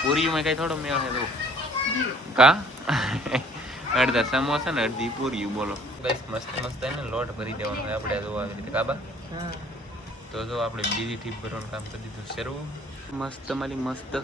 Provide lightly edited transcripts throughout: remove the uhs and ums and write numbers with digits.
પૂરીમાં કઈ થોડો મેળ હે તો કા અડધા સમોસા ને અડધી પૂરી બોલો બસ મસ્ત મસ્ત ને લોટ ભરી દેવાનો હોય આપણે જો આવી રીતે કાબા તો જો આપણે બીજી ટીપ ભરવાનું કામ કરી દીધું શરૂ મસ્ત મારી મસ્ત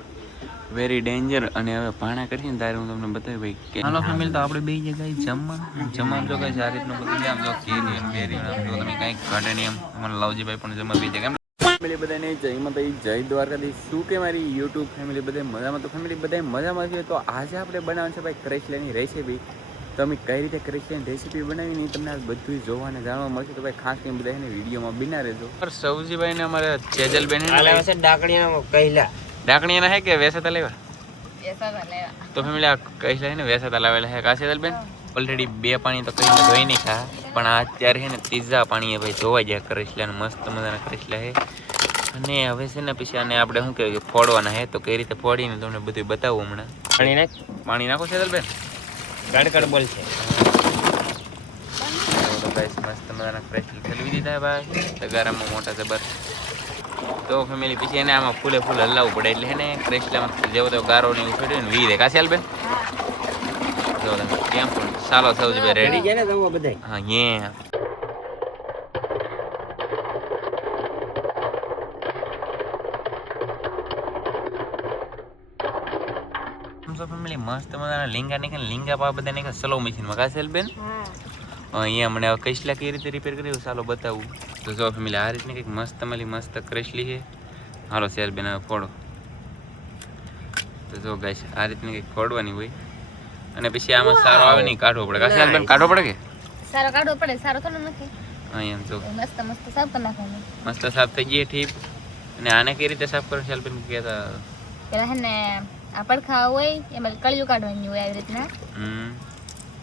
વેરી ડેન્જર અને હવે ભાણા કરીએ ને ત્યારે હું તમને બતાવી ભાઈ કે હાલો ફેમિલી તો આપણે બે જગ્યાએ જમવા જો કઈ આ રીતનું બધું આમ જો કેરી અને બેરી આમ જો તમે કંઈક ઘટે નહીં એમ અમારા લાવજીભાઈ પણ જમવા બે જગ્યા ફેમિલી બધાને જય માતા જય દ્વારકાધીશ શું કે મારી યુટ્યુબ ફેમિલી બધા મજામાં તો ફેમિલી બધા મજામાં છે તો આજે આપણે બનાવવાનું છે ભાઈ કરેશલાની રેસીપી તો અમે કઈ રીતે કરેશલાની રેસીપી બનાવીને તમને આ બધું જોવા અને જાણવા મળશે તો ભાઈ ખાસ કરીને બધા એને વિડીયોમાં બિના રહેજો સૌજીભાઈ ને અમારે ચેજલબેન ડાકણીયા હે કે વેસાતા લેવા તો ફેમિલી આ કરેશલા ને વેસાતા લાવેલા હે કા ચેજલબેન ઓલરેડી બે પાણી તો કઈ ધોઈ નહીં ખા પણ આ અત્યારે છે ને ત્રીજા પાણીએ ભાઈ ધોવા જાય કરેશલા ને મસ્ત મજાના કરેશલા હે અને હવે છે ને પછી આને આપણે શું કહેવાય કે ફોડવાના હે તો કઈ રીતે ફોડીને તમને બધું બતાવું હમણાં પાણી નાખો ચેતલબેન કડકડ બોલ છે તો ગાઈસ મસ્ત મજાના કરેશલા ઠલવી દીધા ભાઈ તગારામાં મોટા જબર તો ફેમિલી પછી એને આમાં ફૂલે ફૂલ હલાવવું પડે એટલે એને કરેશલામાં જેવો તો ગારો ને એવું છોડ્યું ને વી દે કાશી બેન જો તમે કેમ પણ ચાલો સૌજીભાઈ રેડી છે ને જવો બધાય હા યે ફેમિલી મસ્ત મજાના લીંગા નીકળે લીંગા પા બધા નીકળે સ્લો મશીનમાં કાશેલ બેન અહીંયા મને કરેશલા કઈ રીતે રિપેર કર્યું ચાલો બતાવું તો જો ફેમિલી આ રીતની કંઈક મસ્ત મળી મસ્ત કરેશલી છે હાલો સેલ બેન હવે ફોડો તો જો ગાઈસ આ રીતની કંઈક ફોડવાની હોય અને પછી આમાં સારો આવે નહીં કાઢવો પડે કાશેલ બેન કાઢવો પડે કે સારો કાઢવો પડે સારો તો નથી હા એમ તો મસ્ત મસ્ત સાફ કરી નાખવાનું મસ્ત સાફ થઈ ગઈ ઠીક અને આને કઈ રીતે સાફ કરો સેલ બેન કહેતા પેલા હે ને આ પડખા હોય એમાં કળિયું કાઢવાની હોય આવી રીતના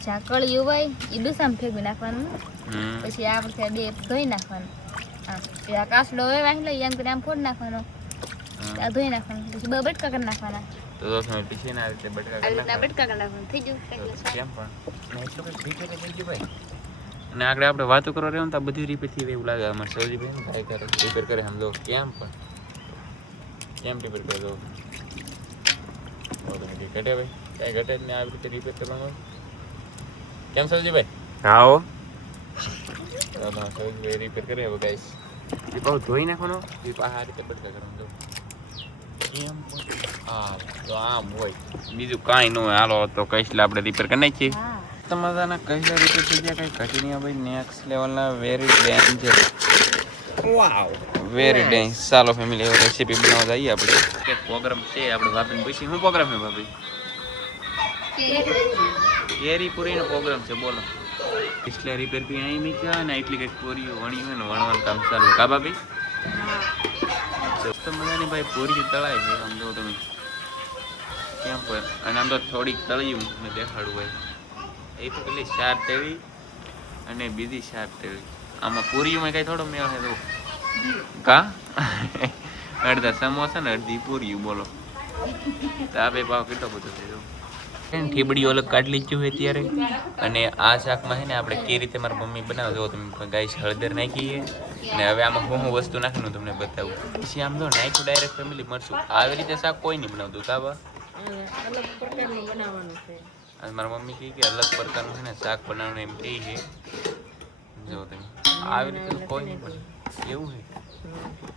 જ્યાં કળિયું હોય એ ડુસામાં ફેંકી નાખવાનું પછી આ પછી બે ધોઈ નાખવાનું આ કાસડો હોય વાહી લઈ એમ કરીને આમ ફોડ નાખવાનો આ ધોઈ નાખવાનું પછી બે બટકા કરી નાખવાના તો દોસ્તો પછી ના રીતે બટકા કરી નાખવાનું થઈ ગયું કેમ પણ એટલું કઈ રિપેર થઈ ગયું ભાઈ અને આગળ આપણે વાતો કરવા રહ્યો ને તો બધી રિપેર થઈ એવું લાગે અમારે સૌજીભાઈ ભાઈ કરે રિપેર કરે સમજો કેમ પણ કેમ રિપેર કરે તો ઘટે ભાઈ કઈ ઘટે જ ને આવી રીતે રિપેર કરવાનું કેમ સૌજીભાઈ હા સૌજીભાઈ રિપેર કરે હવે ગાઈસ એ બહુ ધોઈ નાખવાનો એ આ રીતે બટકા કરવાનું કેમ હા તો આમ હોય બીજું કાંઈ ન હોય હાલો તો કહીશલા આપણે રિપેર કરી નાખીએ તમારા કહીશલા રિપેર થઈ ગયા કઈ ઘટી નહીં ભાઈ નેક્સ્ટ લેવલના very danger wow very danger ચાલો ફેમિલી હવે રેસીપી બનાવવા જઈએ આપણે કે પ્રોગ્રામ છે આપણે ભાભીને પછી શું પ્રોગ્રામ છે ભાભી કેરી પૂરીનો પ્રોગ્રામ છે બોલો એટલે રિપેર કરી અહીં મૂક્યા ને એટલી કંઈક પૂરીઓ વણી હોય ને વણવાનું કામ ચાલુ કા ભાભી તો મજાની ભાઈ પૂરી તળાય છે આમ જો તમે કેમ પર અને આમ તો થોડીક તળિયું મેં દેખાડું ભાઈ એ તો પેલી શાક તળી અને બીજી શાક તળી આમાં પૂરીઓમાં કઈ થોડો મેળ હે તો કા અડધા સમોસા ને અડધી પૂરી બોલો તો આ બે ભાવ કેટલો બધો છે ઠીબડીઓ અલગ કાઢી લીધું હોય ત્યારે અને આ શાકમાં છે ને આપણે કઈ રીતે મારી મમ્મી બનાવે જો તમે ગાઈસ હળદર નાખીએ અને હવે આમાં હું વસ્તુ નાખીને તમને બતાવું પછી આમ જો નાખ્યું ડાયરેક્ટ ફેમિલી મળશું આવી રીતે શાક કોઈ નહીં બનાવતું કાબા અલગ પ્રકારનું બનાવવાનું છે મારી મમ્મી કહે કે અલગ પ્રકારનું છે ને શાક બનાવવાનું એમ કહે છે જો તમે આવી રીતે કોઈ નહીં બને એવું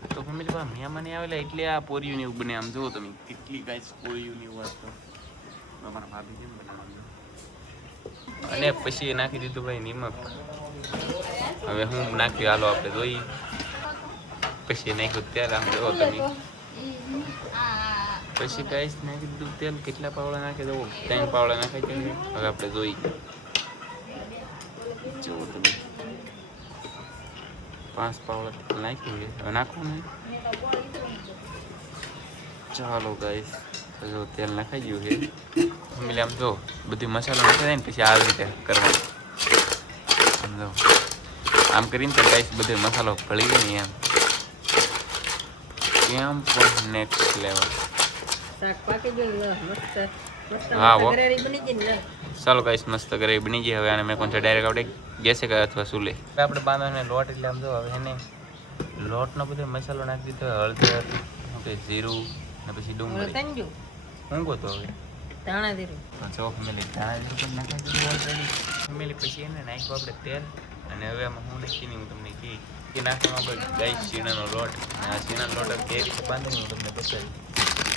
છે તો ફેમિલી પણ મહેમાન આવેલા એટલે આ પોરીયું ને એવું બને આમ જુઓ તમે કેટલી ગાઈસ પોરીયું ની વાત તો અમારા ભાભી કેમ બનાવવાનું અને પછી નાખી દીધું ભાઈ નિમક હવે હું નાખ્યું હાલો આપણે જોઈએ પછી નાખ્યું તેલ આમ જુઓ તમે પછી ગાઈસ નાખી દીધું તેલ કેટલા પાવડા નાખી દો 3 પાવડા નાખાઈ છે હવે આપણે જોઈ જુઓ તમે 5 પાવડા નાખ્યું છે હવે નાખવું નહીં ચાલો ગાઈસ જો તેલ નાખાઈ ગયું છે ફેમિલી આમ જો બધું મસાલો નાખી જાય ને પછી આવી રીતે કરવાનું આમ જો આમ કરીને તો ગાઈસ બધો મસાલો ભળી જાય ને એમ પણ નેક્સ્ટ લેવલ હા ચાલો ગાઈસ મસ્ત ગ્રેવી બની ગઈ હવે આને મેં કોણ છે ડાયરેક્ટ આપણે ગેસે કે અથવા ચૂલે આપણે બાંધવાનો લોટ એટલે આમ જો હવે એને લોટનો બધો મસાલો નાખી દીધો હળદર જીરું ને પછી ડુંગળી હું ગોતો હવે ધાણા જીરું તો જો ફેમિલી ધાણા જીરું પણ નાખી દીધું ઓલરેડી ફેમિલી. પછી એને નાખ્યું આપણે તેલ અને હવે આમાં હું નાખીને હું તમને કહી કે નાખવામાં આપણે ગાઈસ ચીણાનો લોટ અને આ ચીણાનો લોટ કેવી રીતે બાંધીને હું તમને બતાવી.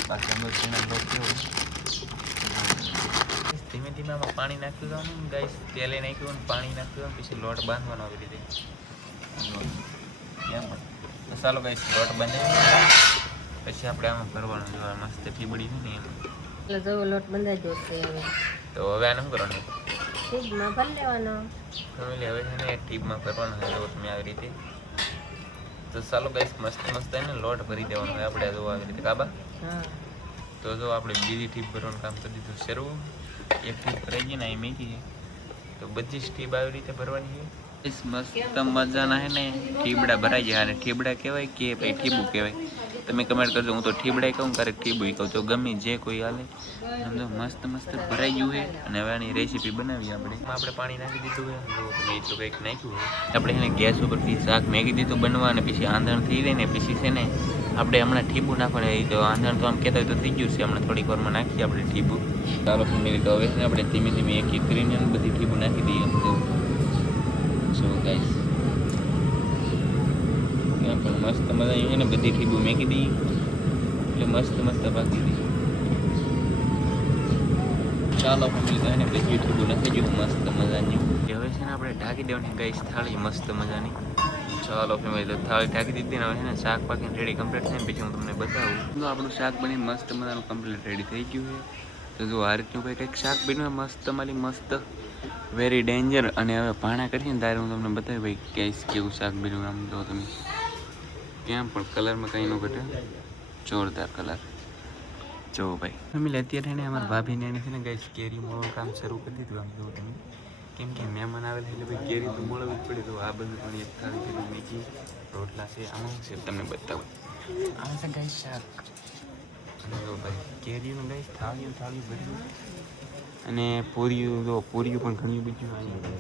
બાકી અમે ચીણાનો લોટ કેવો ધીમે ધીમે આમાં પાણી નાખ્યું જવાનું ગાઈસ. તેલે નાખ્યું અને પાણી નાખ્યું પછી લોટ બાંધવાનો આવી રીતે એમ મસાલો ગાઈસ લોટ બાંધી પછી આપણે આમાં ભરવાનું જોવા મસ્ત ઠીબડી છે ને એમ. એટલે જો લોટ બંધાઈ ગયો છે હવે. તો હવે આને શું કરવાનું ટીપમાં ભરી લેવાનો. ફેમિલી હવે છે ને ટીપમાં કરવાનો છે જો તમે આવી રીતે. તો ચાલો ગાઈસ મસ્ત મસ્ત એને લોટ ભરી દેવાનો હોય આપણે જો આવી રીતે કાબા. હા તો જો આપણે બીજી ટીપ ભરવાનું કામ કરી દીધું શરૂ. એક ટીપ ભરાઈ ગઈ ને અહીં મેકી છે તો બધી જ ટીપ આવી રીતે ભરવાની છે. મસ્ત મજાના હે ને ઠીબડા ભરાઈ ગયા અને ઠીબડા કહેવાય કે ભાઈ ઠીબું કહેવાય તમે કમેન્ટ કરજો. હું તો ઠીબડા કહું ક્યારેક ઠીબું કહું તો ગમે જે કોઈ હાલે. સમજો મસ્ત મસ્ત ભરાઈ ગયું છે અને હવે આની રેસીપી બનાવી આપણે પાણી નાખી દીધું હોય જો તમે એટલું કંઈક નાખ્યું હોય આપણે એને ગેસ ઉપરથી શાક મેગી દીધું બનવા અને પછી આંધણ થઈ જાય ને પછી છે ને આપણે હમણાં ઠીબું નાખવાનું એ તો આંધણ તો આમ કહેતા હોય તો થઈ ગયું છે હમણાં થોડીક વારમાં નાખીએ આપણે ઠીબું. ચાલો ફેમિલી તો હવે છે ને આપણે ધીમે ધીમે એક એક કરીને બધી ઠીબું નાખી દઈએ એમ તો સો ગાઈસ ત્યાં પણ મસ્ત મજા છે ને બધી ઠીબું મેકી દઈએ એટલે મસ્ત મસ્ત પાકી દઈએ. ચાલો ફેમિલી તો એને બીજી ઠીબું નાખી દઉં મસ્ત મજાની. હવે છે ને આપણે ઢાંકી દેવાની ગાઈસ થાળી મસ્ત મજાની. ચાલો ફેમિલી તો થાળી ઢાંકી દીધી ને હવે છે ને શાક પાકીને રેડી કમ્પ્લીટ થાય ને પછી હું તમને બતાવું. તો આપણું શાક બની મસ્ત મજાનું કમ્પ્લીટ રેડી થઈ ગયું છે. તો જો આ રીતનું ભાઈ કંઈક શાક બન્યું મસ્ત મારી મસ્ત વેરી ડેન્જર. અને હવે ભાણા કરીએ ને ત્યારે હું તમને બતાવી ભાઈ કહીશ કેવું શાક બન્યું. આમ જો તમે ક્યાં પણ કલરમાં કંઈ ન ઘટે જોરદાર કલર જો ભાઈ. ફેમિલી અત્યારે એને અમારા ભાભીને એને છે ને ગાઈસ કેરી મોળવાનું કામ શરૂ કરી દીધું. આમ જો તમે કેમ કે મહેમાન આવેલા એટલે ભાઈ કેરી તો મોળવવી જ પડે. તો આ બધું પણ એક થાળી છે મેથી રોટલા છે આમાં હું છે તમને બતાવું. આ છે ગાઈસ શાક અને જો ભાઈ કેરીનું ગાઈસ થાળીઓ ભર્યું અને પૂરીયું જો પૂરીયું પણ ઘણી બીજું અહીંયા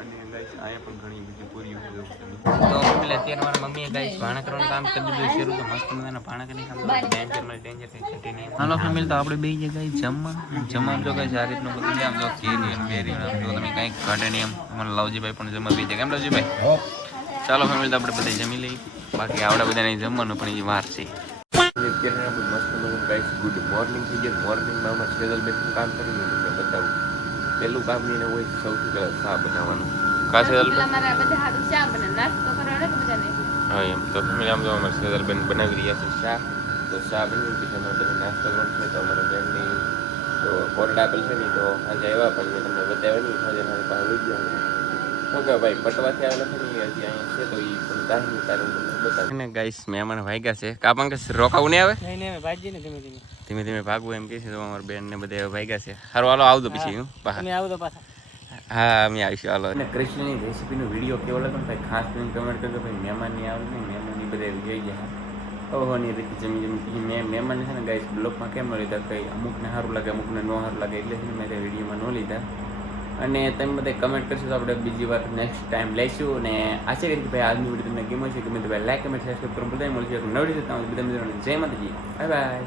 અને ગાઈસ અહીંયા પણ ઘણી બીજી પૂરીયું છે. તો ફેમિલી અત્યારે મારા મમ્મીએ ગાઈસ ભાણા કરવાનું કામ કરી દીધું શરૂ. તો મસ્ત મજાના ભાણા કરી ડેન્જર કંઈ ઘટે નહીં. હાલો ફેમિલી તો આપણે બે જગ્યાએ જમવા જો ગાઈસ આ રીતનું બધું આમ જો કેરી અને બેરી આમ જો તમે કંઈક ઘટે નહીં એમ. અમારા લાવજીભાઈ પણ જમવા બે જાય કેમ લાવજીભાઈ. ચાલો ફેમિલી તો આપણે બધા જમી લઈએ. બાકી આવડા બધાને જમવાનું પણ એ વાર છે. અત્યારે આપણે મસ્ત મજાનું ગાઈસ ગુડ મોર્નિંગ થઈ ગયા. મોર્નિંગમાં અમારે સેજલબેનનું કામ કરીને તમને બતાવું. પહેલું કામ એને હોય સૌથી પહેલાં ચા બનાવવાનું. કા સેજલબેન હા એમ તો ફેમિલી આમ તો અમારે સેજલબેન બનાવી રહ્યા છે શાક. તો ચા બની પછી અમારે બધા નાસ્તો કરવાનો છે. તો અમારા બેનની તો કોરડા આપેલ છે ને તો આજે આવ્યા પણ મેં તમને બતાવ્યા નહીં. આજે મારી પાસે લઈ ગયા શું કે ભાઈ પટવાથી આવેલા છે ને હજી અહીંયા છે તો એ પણ દાહીની તારે હું તમને બતાવીને ગાઈસ મહેમાન વાગ્યા છે. કાપણ કે રોકાવું નહીં આવે નહીં ભાગીએ ને ધીમે ધીમે ભાગવું એમ કે છે. તો અમારા બેન ને બધા વાગ્યા છે. સારું હાલો આવજો પછી હું પાછા. હા અમે આવીશું હાલો. અને કૃષ્ણની રેસીપીનો વિડીયો કેવો લાગે ને ભાઈ ખાસ કરીને કમેન્ટ કરજો. ભાઈ મહેમાનની આવે ને મહેમાનની બધા જોઈ ગયા ઓહોની રીતે જમી મેં મહેમાન છે ને ગાઈસ બ્લોગમાં કેમ ન લીધા કંઈ અમુકને સારું લાગે અમુકને ન સારું લાગે એટલે છે ને મેં કંઈ વિડીયોમાં ન લીધા. અને તમે બધા કમેન્ટ કરશો તો આપણે બીજી વાર નેક્સ્ટ ટાઈમ લઈશું. અને આશા કરી કે ભાઈ આજની વિડીયો તમને ગમ્યો છે. ગમે તો ભાઈ લાઈક કમેન્ટ સબસ્ક્રાઈબ કરવાનું બધા મળશે નવી રીતે બધા જય માતાજી બાય બાય.